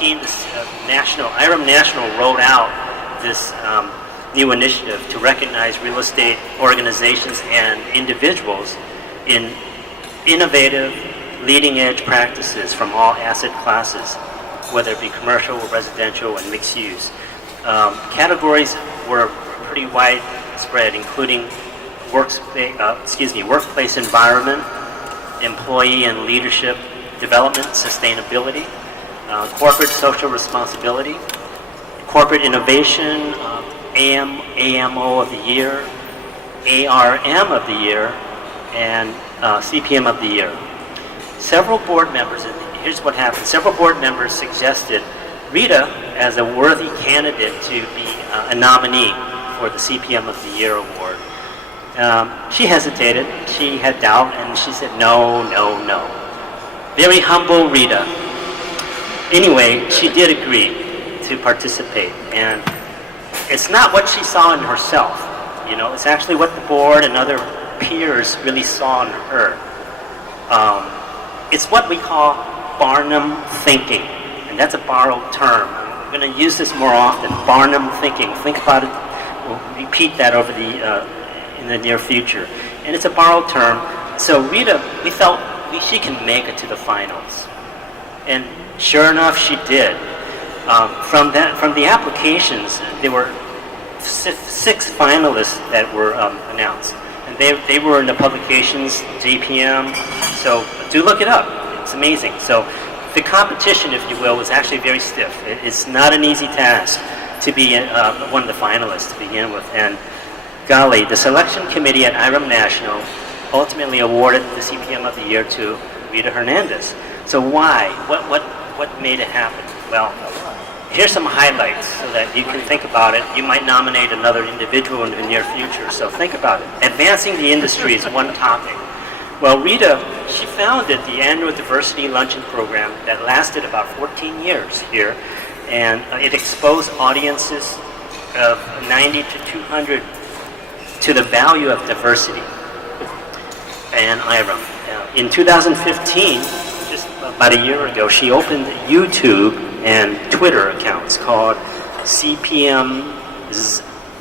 2015, this IREM National rolled out this new initiative to recognize real estate organizations and individuals in innovative, leading-edge practices from all asset classes, whether it be commercial, residential, and mixed use. Categories were pretty widespread, including workplace environment, employee and leadership development, sustainability, corporate social responsibility, corporate innovation, AMO of the year, ARM of the year, and CPM of the year. Several board members, and here's what happened, several board members suggested Rita as a worthy candidate to be a nominee for the CPM of the Year award. She hesitated, she had doubt, and she said no, no, no. Very humble Rita. Anyway, she did agree to participate, and it's not what she saw in herself, you know, it's actually what the board and other peers really saw in her. It's what we call Barnum thinking, and that's a borrowed term. I'm going to use this more often, Barnum thinking. Think about it, we'll repeat that over in the near future. And it's a borrowed term. So Rita, we felt she can make it to the finals. And sure enough, she did. From the applications, there were six finalists that were announced. And they were in the publications, JPM, so do look it up. It's amazing. So the competition, if you will, was actually very stiff. It's not an easy task to be one of the finalists to begin with. And golly, the selection committee at IREM National ultimately awarded the CPM of the Year to Rita Hernandez. So why? What made it happen? Well, here's some highlights so that you can think about it. You might nominate another individual in the near future, so think about it. Advancing the industry is one topic. Well, Rita, she founded the annual diversity luncheon program that lasted about 14 years here, and it exposed audiences of 90 to 200 to the value of diversity and IREM. In 2015, just about a year ago, she opened YouTube and Twitter accounts called CPM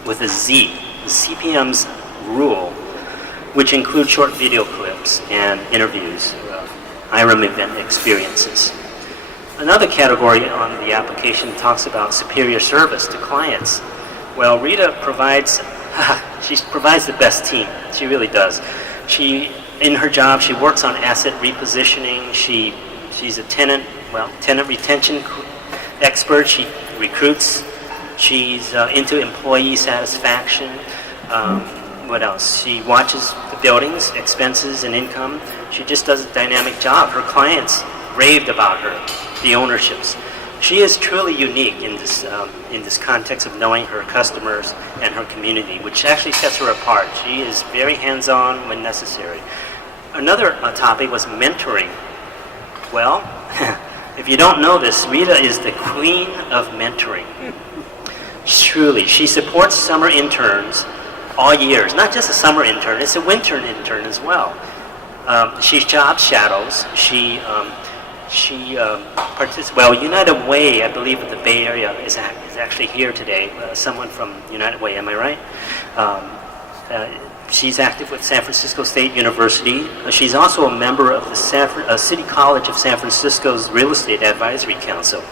with a Z, the CPM's Rule, which include short video clips and interviews, IREM event experiences. Another category on the application talks about superior service to clients. Well, Rita provides the best team. She really does. In her job, she works on asset repositioning. She's a tenant retention expert. She recruits. She's into employee satisfaction. What else? She watches the buildings, expenses, and income. She just does a dynamic job. Her clients raved about her, the ownerships. She is truly unique in this context of knowing her customers and her community, which actually sets her apart. She is very hands-on when necessary. Another topic was mentoring. Well, if you don't know this, Rita is the queen of mentoring. Truly, she supports summer interns all years. Not just a summer intern, it's a winter intern as well. She job shadows. She participates. Well, United Way, I believe, in the Bay Area is actually here today. Someone from United Way, am I right? She's active with San Francisco State University. She's also a member of the City College of San Francisco's Real Estate Advisory Council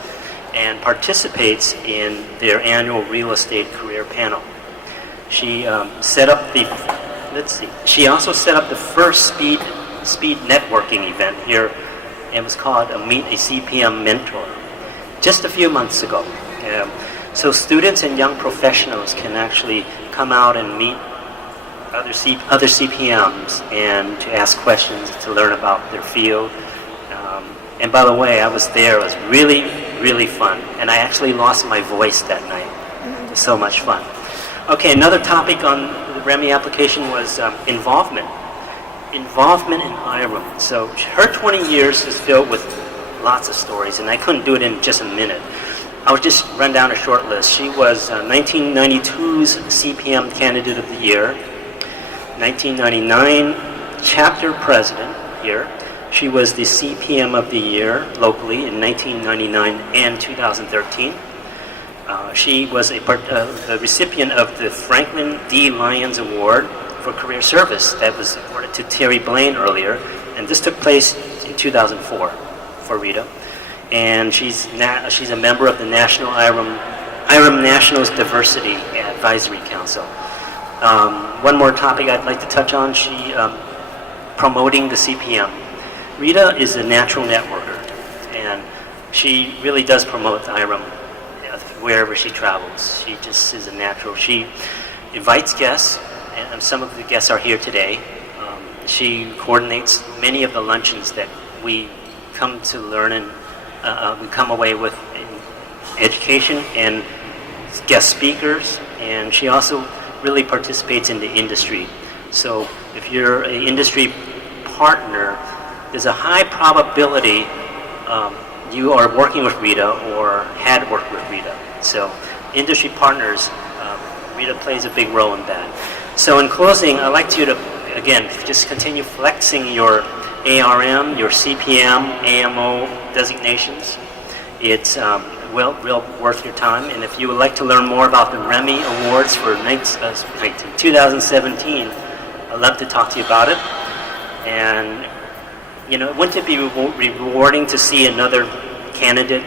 and participates in their annual real estate career panel. She set up She also set up the first speed networking event here. It was called Meet a CPM Mentor, just a few months ago. So students and young professionals can actually come out and meet other CPMs and to ask questions, to learn about their field. And by the way, I was there. It was really, really fun. And I actually lost my voice that night. It was so much fun. Okay, another topic on the REMI application was involvement. Involvement in IREM. So her 20 years is filled with lots of stories, and I couldn't do it in just a minute. I'll just run down a short list. She was 1992's CPM Candidate of the Year, 1999 Chapter President here, She was the CPM of the Year locally in 1999 and 2013. She was a recipient of the Franklin D. Lyons Award for Career Service that was awarded to Terry Blaine earlier, and this took place in 2004 for Rita. And she's a member of the National IREM National's Diversity Advisory Council. One more topic I'd like to touch on, promoting the CPM. Rita is a natural networker, and she really does promote IREM wherever she travels. She just is a natural. She invites guests, and some of the guests are here today. She coordinates many of the luncheons that we come to learn, and we come away with education and guest speakers, and she also really participates in the industry. So if you're an industry partner, there's a high probability you are working with Rita or had worked with Rita. So industry partners, Rita plays a big role in that. So in closing, I'd like you to, again, just continue flexing your ARM, your CPM, AMO designations. It's well worth your time. And if you would like to learn more about the Remy Awards for 2017, I'd love to talk to you about it. And you know, wouldn't it be rewarding to see another candidate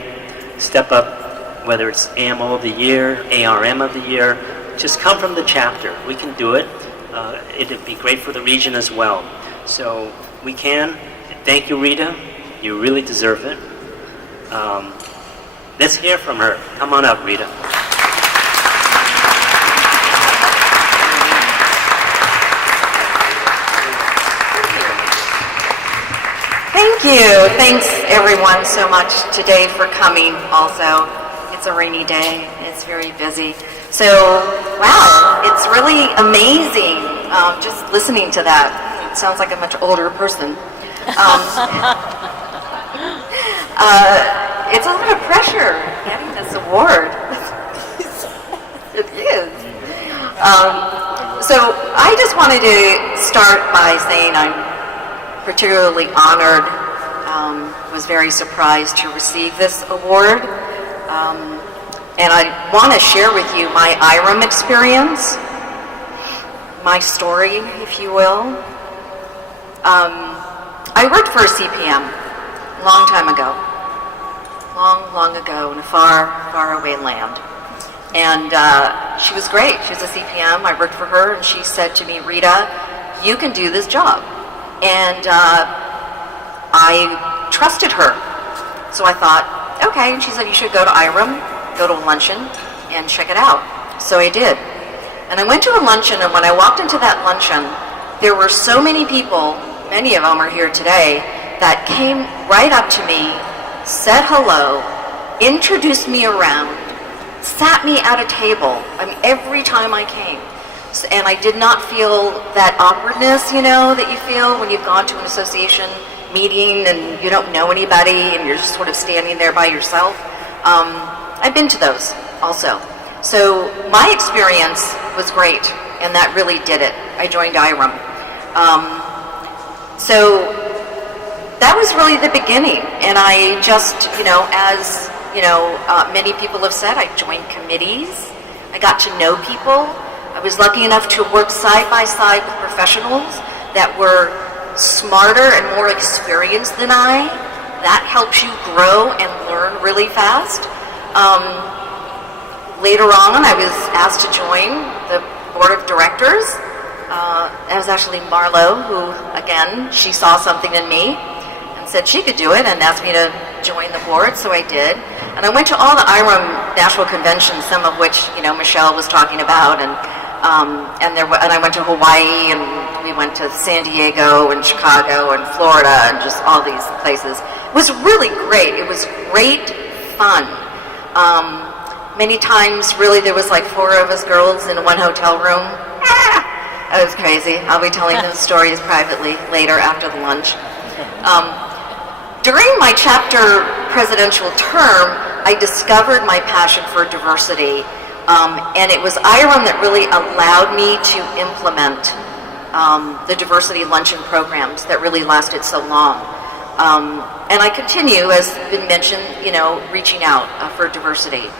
step up, whether it's AMO of the Year, ARM of the Year? Just come from the chapter. We can do it. It'd be great for the region as well. So we can. Thank you, Rita. You really deserve it. Let's hear from her. Come on up, Rita. Thank you. Thanks everyone so much today for coming also. It's a rainy day. It's very busy. So, wow, it's really amazing just listening to that. It sounds like a much older person. It's a lot of pressure getting this award. It is. So I just wanted to start by saying I'm particularly honored, was very surprised to receive this award. And I want to share with you my IREM experience, my story, if you will. I worked for a CPM a long time ago, long ago in a far away land. And she was great. She was a CPM. I worked for her, and she said to me, Rita, you can do this job. And I trusted her. So I thought, okay. And she said, you should go to IREM, go to a luncheon, and check it out. So I did. And I went to a luncheon, and when I walked into that luncheon, there were so many people, many of them are here today, that came right up to me, said hello, introduced me around, sat me at a table, every time I came. And I did not feel that awkwardness, you know, that you feel when you've gone to an association meeting and you don't know anybody and you're just sort of standing there by yourself. I've been to those also. So my experience was great, and that really did it. I joined IREM. So that was really the beginning. And I just, you know, as, you know, many people have said, I joined committees. I got to know people. I was lucky enough to work side by side with professionals that were smarter and more experienced than I. That helps you grow and learn really fast. Later on, I was asked to join the board of directors. That was actually Marlo, who, again, she saw something in me and said she could do it and asked me to join the board, so I did. And I went to all the IREM national conventions, some of which, you know, Michelle was talking about, and I went to Hawaii, and we went to San Diego and Chicago and Florida and just all these places. It was really great. It was great fun. Many times, really, there was like 4 of us girls in one hotel room. That was crazy. I'll be telling those stories privately later after the lunch. During my chapter presidential term, I discovered my passion for diversity. And it was IREM that really allowed me to implement the diversity luncheon programs that really lasted so long. And I continue, as been mentioned, reaching out for diversity.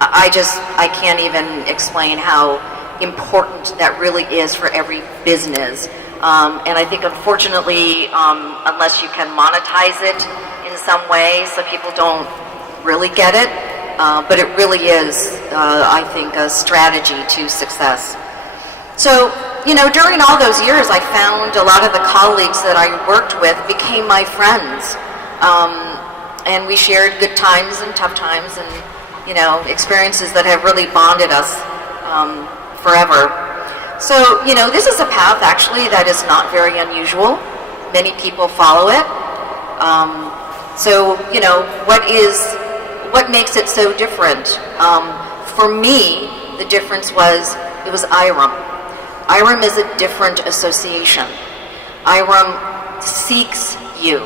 I can't even explain how important that really is for every business. And I think, unfortunately, unless you can monetize it in some way, so people don't really get it, but it really is, I think, a strategy to success. So, during all those years, I found a lot of the colleagues that I worked with became my friends. And we shared good times and tough times and, experiences that have really bonded us forever. So, this is a path, actually, that is not very unusual. Many people follow it. So, what makes it so different? For me, the difference was, it was IREM. IREM is a different association. IREM seeks you.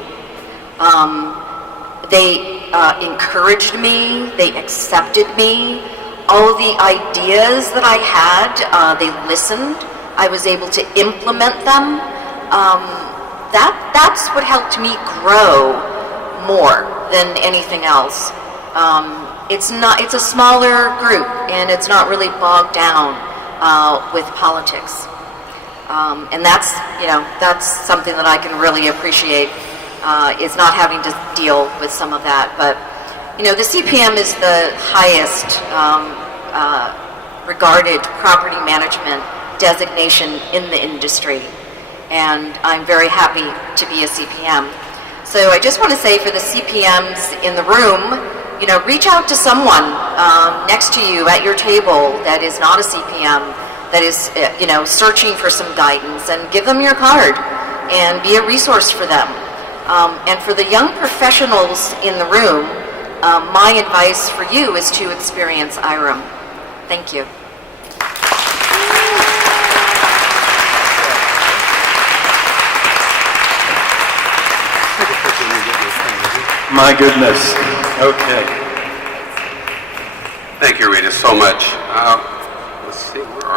They encouraged me, they accepted me. All the ideas that I had, they listened. I was able to implement them. That's what helped me grow more than anything else. It's a smaller group, and it's not really bogged down with politics. And that's something that I can really appreciate, is not having to deal with some of that. But, the CPM is the highest regarded property management designation in the industry. And I'm very happy to be a CPM. So I just want to say, for the CPMs in the room, reach out to someone next to you at your table that is not a CPM, that is, searching for some guidance, and give them your card and be a resource for them. And for the young professionals in the room, my advice for you is to experience IREM. Thank you. My goodness. Okay. Thank you, Rita, so much. Let's see, where are